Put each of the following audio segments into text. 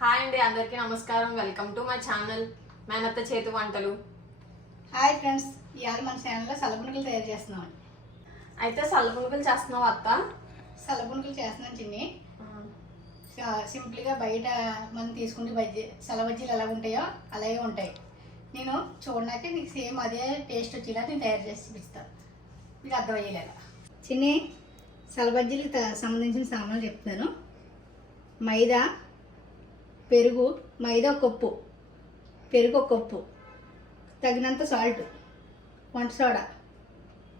Hi అండి అందరికీ నమస్కారం. వెల్కమ్ టు మై ఛానల్ మేనత్త చేతి వంటలు. హాయ్ ఫ్రెండ్స్ ఇవాళ మన ఛానల్లో సలపునుకలు తయారు చేస్తున్నాం. అయితే సల్లపునుకులు చేస్తున్నావు అత్త? సలపునుకలు చేస్తున్నాం చిన్ని. సింపుల్గా బయట మనం తీసుకుంటే బజ్జీ సల బజ్జీలు ఎలా ఉంటాయో అలాగే ఉంటాయి. నేను చూడడానికి నీకు సేమ్ అదే టేస్ట్ వచ్చేలా నేను తయారు చేసి చూపిస్తాను మీకు అర్థమయ్యేలాగా చిన్ని సల బజ్జీలకు త- సంబంధించిన సామాన్లు చెప్తాను మైదా పెరుగు మైదా ఒక కప్పు. పెరుగు ఒక కప్పు. తగినంత సాల్ట్ వంట సోడా.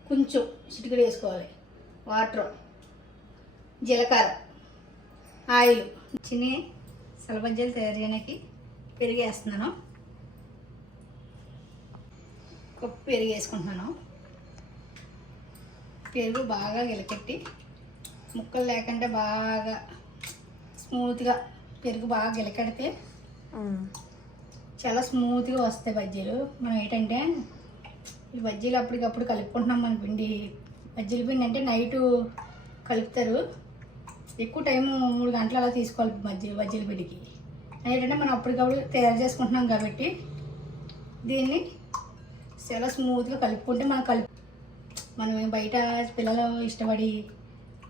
కొంచెం చిటికెడు వేసుకోవాలి. వాటర్. జీలకర్ర. ఆయిల్. చిన్న సలబజ్జీలు తయారు చేయడానికి పెరుగు వేస్తున్నాను. కప్పు పెరుగు వేసుకుంటున్నాను. పెరుగు బాగా గిలకెట్టి ముక్కలు లేకుండా బాగా స్మూత్గా పెరుగు బాగా గిలకెడితే చాలా స్మూత్గా వస్తాయి బజ్జీలు. మనం ఏంటంటే ఈ బజ్జీలు అప్పటికప్పుడు కలుపుకుంటున్నాం మన పిండి. బజ్జీల పిండి అంటే నైటు కలుపుతారు. ఎక్కువ టైం మూడు గంటలు అలా తీసుకోవాలి బజ్జీ బజ్జీల పిండికి. ఏంటంటే మనం అప్పటికప్పుడు తయారు చేసుకుంటున్నాం కాబట్టి దీన్ని చాలా స్మూత్గా కలుపుకుంటే మనం కలుపు మనం బయట పిల్లలు ఇష్టపడి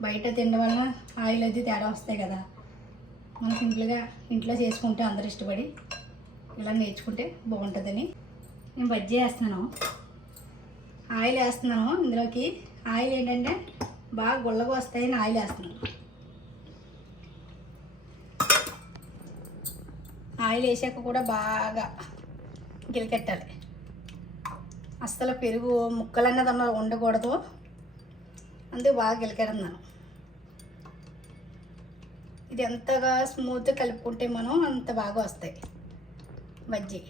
బయట తినడం వలన ఆయిల్ అది తేడా వస్తాయి కదా. మనం సింపుల్గా ఇంట్లో చేసుకుంటే అందరు ఇష్టపడి ఇలా నేర్చుకుంటే బాగుంటుందని. నేను బజ్జీ వేస్తున్నాను ఆయిల్ వేస్తున్నాను. ఇందులోకి ఆయిల్ ఏంటంటే బాగా గుల్లగా వస్తాయని ఆయిల్ వేస్తున్నాను. ఆయిల్ వేసాక కూడా బాగా గిలికెట్టాలి. అస్సలు పెరుగు ముక్కలన్నది ఉండకూడదు. అందుకే బాగా గిలికెడుతున్నాను. ఇది ఎంతగా స్మూత్గా కలుపుకుంటే మనం అంత బాగా వస్తాయి. బజ్జీ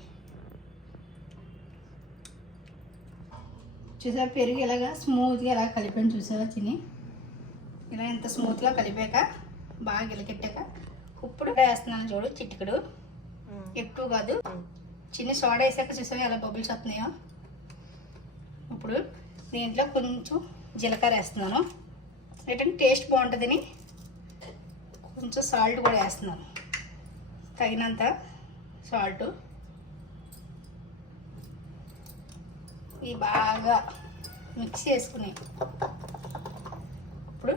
చూసారా పెరుగు ఇలాగా స్మూత్గా ఇలా కలిపాను చూసారా చిని ఇలా ఎంత స్మూత్గా కలిపాక బాగా గిలకెట్టాక ఇప్పుడు వేస్తున్నాను చూడు చిటికడు. ఎక్కువ కాదు. చిన్న సోడా వేసాక చూసారా ఎలా బబుల్స్ వస్తున్నాయో? ఇప్పుడు దీంట్లో కొంచెం జీలకర్ర వేస్తున్నాను. ఏంటంటే టేస్ట్ బాగుంటుందని కొంచెం సాల్ట్ కూడా వేస్తున్నాను తగినంత సాల్ట్. ఇవి బాగా మిక్స్ చేసుకుని ఇప్పుడు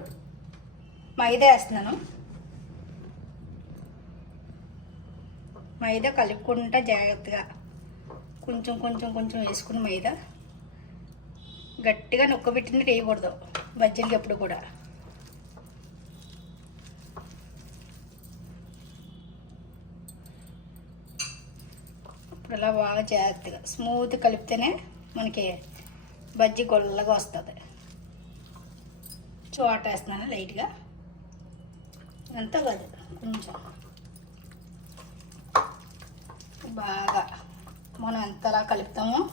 మైదా వేస్తున్నాను. మైదా కలుపుకుంటా జాగ్రత్తగా. కొంచెం కొంచెం కొంచెం వేసుకుని మైదా. గట్టిగా నొక్కబెట్టినట్టు వేయకూడదు. బజ్జీలకి ఎప్పుడు కూడా. ఇప్పుడు ఇలా బాగా జాగ్రత్తగా స్మూత్ కలిపితేనే మనకి బజ్జీ గొల్లగా వస్తుంది. చోట వేస్తున్నాను లైట్గా. అంతా కాదు కొంచెం. బాగా మనం ఎంతలా కలుపుతామో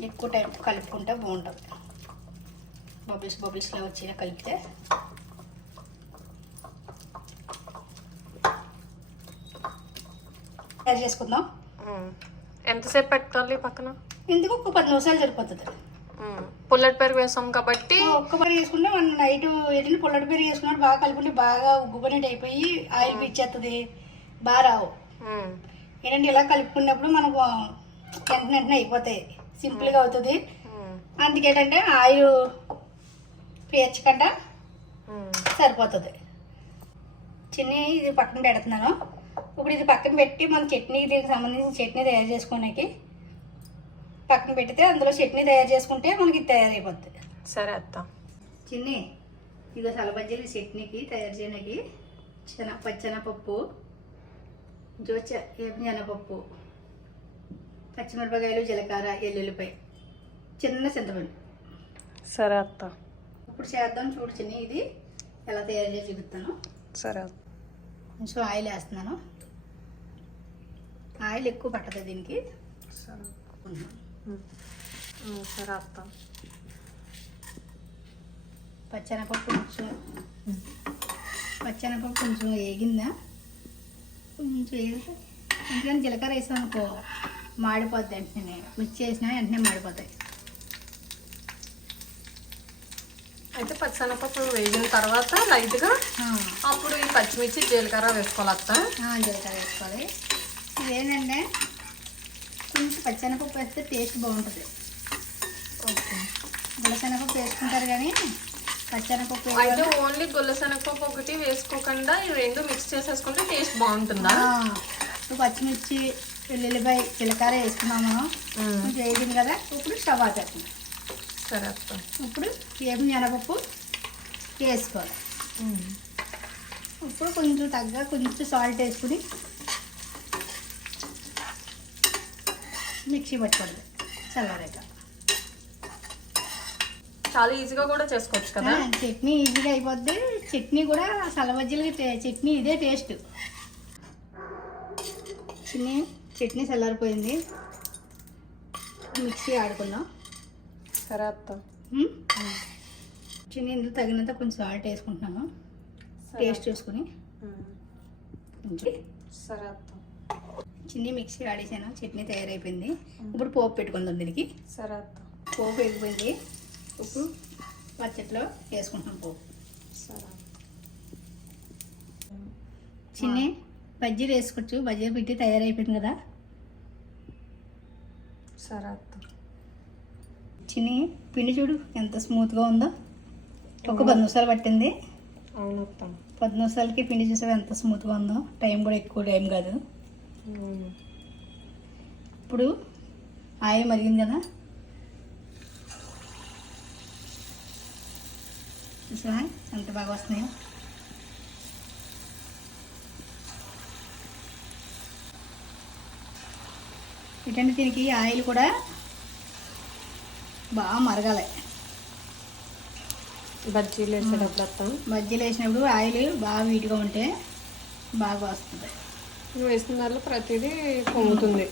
ఎక్కువ టైం కలుపుకుంటే బాగుంటుంది. బబుల్స్ బబుల్స్లో వచ్చి కలిపితే. తయారు చేసుకుందాం. ఎంతసేపు పెట్టాలి పక్కన? ఇందుకు ఒక పది నిమిషాలు సరిపోతుంది? పుల్లటి పెరుగు వేసాం కాబట్టి ఒక్క పెరుగు వేసుకుంటే మనం నైట్ ఏంటంటే పుల్లటి పెరుగు వేసుకున్నప్పుడు బాగా కలుపుకుంటే బాగా ఉగ్గుపనేటి అయిపోయి ఆయిల్ పిచ్చేస్తుంది బాగా రావు. ఏంటంటే ఇలా కలుపుకున్నప్పుడు మనకు వెంటనే వెంటనే అయిపోతాయి. సింపుల్గా అవుతుంది. అందుకేంటంటే ఆయిల్ పేర్చకుండా. సరిపోతుంది. చిన్ని ఇది పక్కన పెడుతున్నాను. ఇప్పుడు ఇది పక్కన పెట్టి మన చట్నీ దీనికి సంబంధించిన చట్నీ తయారు చేసుకోడానికి పక్కన పెడితే అందులో చట్నీ తయారు చేసుకుంటే మనకి ఇది తయారైపోద్ది. సరే అత్త. చిన్ని ఇదో సలబజ్జీలు చట్నీకి తయారు చేయడానికి శన పచ్చెనపప్పు జోచ శనగపప్పు పచ్చిమిరపకాయలు జీలకర్ర ఎల్లుల్లిపాయ చిన్న చింతపండు. సరే అత్త. ఇప్పుడు చేద్దాం చూడు చిన్ని ఇది ఎలా తయారు చేసి చూపిస్తాను. సరే కొంచెం ఆయిల్ వేస్తున్నాను. ఆయిల్ ఎక్కువ పట్టదు దీనికి. సరే. సరే అత్త. పచ్చెనపప్పు కొంచెం పచ్చెనపప్పు కొంచెం వేగిందా? కొంచెం వేగితే జీలకర్ర వేసాం అనుకో మాడిపోద్ది వెంటనే. మిక్స్ చేసినా వెంటనే మాడిపోతాయి. అయితే పచ్చనపప్పు వేగిన తర్వాత లైట్గా అప్పుడు ఈ పచ్చిమిర్చి జీలకర్ర వేసుకోవాలి అత్త జీలకర్ర వేసుకోవాలి. ఇదేంటంటే కొంచెం పచ్చెనపప్పు వేస్తే టేస్ట్ బాగుంటుంది. ఓకే. గులశనగపప్పు వేసుకుంటారు కానీ పచ్చెనపప్పు అయితే ఓన్లీ గుల్లశనగపప్పు ఒకటి వేసుకోకుండా ఈ రెండు మిక్స్ చేసేసుకుంటే టేస్ట్ బాగుంటుందా? ఇప్పుడు పచ్చిమిర్చి వెల్లుల్లిపాయ జీలకర్ర వేసుకున్నాం మనం. కొంచెం వేగింది కదా ఇప్పుడు స్టవ్ ఆపేస్తున్నాం సరే ఇప్పుడు ఏం శనగపప్పు వేసుకోవాలి. ఇప్పుడు కొంచెం తగ్గ కొంచెం సాల్ట్ వేసుకుని మిక్సీ పట్టుకోండి. చల్లారాక చాలా ఈజీగా కూడా చేసుకోవచ్చు కదా? చట్నీ ఈజీగా అయిపోద్ది. చట్నీ కూడా సలవజ్జలకి చట్నీ ఇదే టేస్ట్. చిన్ని చట్నీ చల్లారిపోయింది. మిక్సీ ఆడుకుందాం. ఉమ్? చిన్ని ఇందులో తగినంత కొంచెం సాల్ట్ వేసుకుంటున్నాము. టేస్ట్ చూసుకుని. కొంచెం. సరే చిన్ని మిక్సీ ఆడేసాను చట్నీ తయారైపోయింది. ఇప్పుడు పోపు పెట్టుకుందాం దీనికి. సరే పోపు ఎగిపోయింది ఇప్పుడు పచ్చట్లో వేసుకుంటున్నాం పోపు. సరే చిన్ని బజ్జీలు వేసుకోవచ్చు. బజ్జీలు పెట్టి తయారైపోయింది కదా. సరే చిన్ని పిండి చూడు ఎంత స్మూత్గా ఉందో. ఒక పది నిమిషాలు పట్టింది. అవును పది నిమిషాలకి పిండి చూసావు ఎంత స్మూత్గా ఉందో. టైం కూడా ఎక్కువ టైం కాదు. ఇప్పుడు ఆయిల్ మరిగింది కదా? చూసావా? ఎంత బాగా వస్తున్నాయో? ఇటంటే దీనికి ఆయిల్ కూడా బాగా మరగాలి. బజ్జీలు వేసేటప్పుడు అత్త. బజ్జీలు వేసినప్పుడు ఆయిల్ బాగా వీటిగా ఉంటే బాగా వస్తుంది. నువ్వు వేసిన దాంట్లో ప్రతిదీ పొంగుతుంది.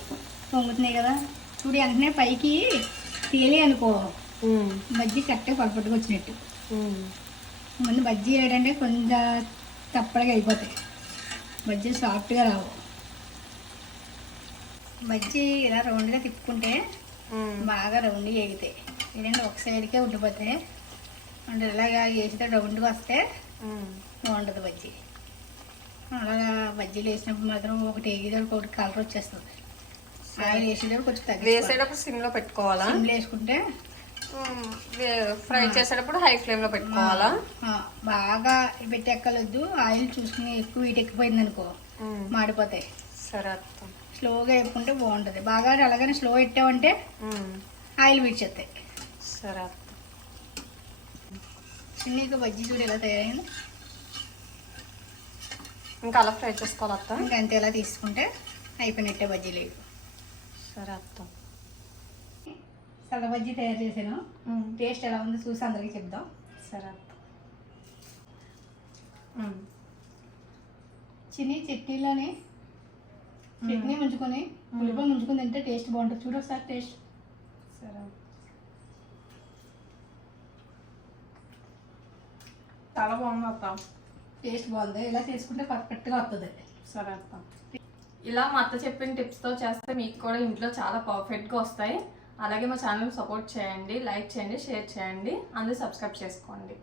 పొంగుతున్నాయి కదా. చూడు వెంటనే పైకి తేలి అనుకో. బజ్జీ కరెక్ట్గా పడపట్టుకు వచ్చినట్టు. ముందు బజ్జీ ఏంటంటే కొంచెం తప్పడగా అయిపోతాయి. బజ్జీలు సాఫ్ట్గా రావు. బజ్జీ ఇలా రౌండ్గా తిప్పుకుంటే బాగా రౌండ్ ఎగుతాయి ఏంటంటే ఒక సైడ్కే ఉండిపోతే అంటే ఇలాగా వేసితే రౌండ్గా వస్తే బాగుంటుంది బజ్జీ. అలాగా బజ్జీలు వేసినప్పుడు మాత్రం ఒకటి ఎగిదేప్పుడు ఒకటి కలర్ వచ్చేస్తుంది. ఆయిల్ వేసేటప్పుడు కొంచెం తగ్గి వేసేటప్పుడు సిమ్లో పెట్టుకోవాలా వేసుకుంటే ఫ్రై చేసేటప్పుడు హై ఫ్లేమ్లో పెట్టుకోవాలా బాగా పెట్టెక్కలొద్దు. ఆయిల్ చూసుకుని ఎక్కువ ఇటు ఎక్కిపోయింది అనుకో మాడిపోతాయి. సరే స్లోగా వేపుకుంటే బాగుంటుంది. బాగా అలాగనే స్లో పెట్టామంటే ఆయిల్ విడిచేస్తాయి. సరే చిన్నగా బజ్జీ చూడు ఎలా తయారైంది? ఇంకా అలా ఫ్రై చేసుకోవాలి అత్త? ఇంకా అంతే ఎలా తీసుకుంటే అయిపోయినట్టే బజ్జీ లేదు. సరే అత్త. సల్ల బజ్జీ తయారు చేశాను. టేస్ట్ ఎలా ఉందో చూసి అందరికీ చెప్దాం. సరే అత్త. చిన్ని చట్నీలోని చట్నీ ముంచుకొని ఉల్లిపాయ ముంచుకొని తింటే టేస్ట్ బాగుంటుంది. చూడు ఒకసారి టేస్ట్. సరే చాలా బాగుంది అత్త. టేస్ట్ బాగుంది. ఇలా చేసుకుంటే పర్ఫెక్ట్గా వస్తుంది సరే అత్త. ఇలా మా అత్త చెప్పిన టిప్స్తో చేస్తే మీకు కూడా ఇంట్లో చాలా పర్ఫెక్ట్గా వస్తాయి. అలాగే మా ఛానల్ సపోర్ట్ చేయండి లైక్ చేయండి షేర్ చేయండి. అందరూ సబ్స్క్రైబ్ చేసుకోండి.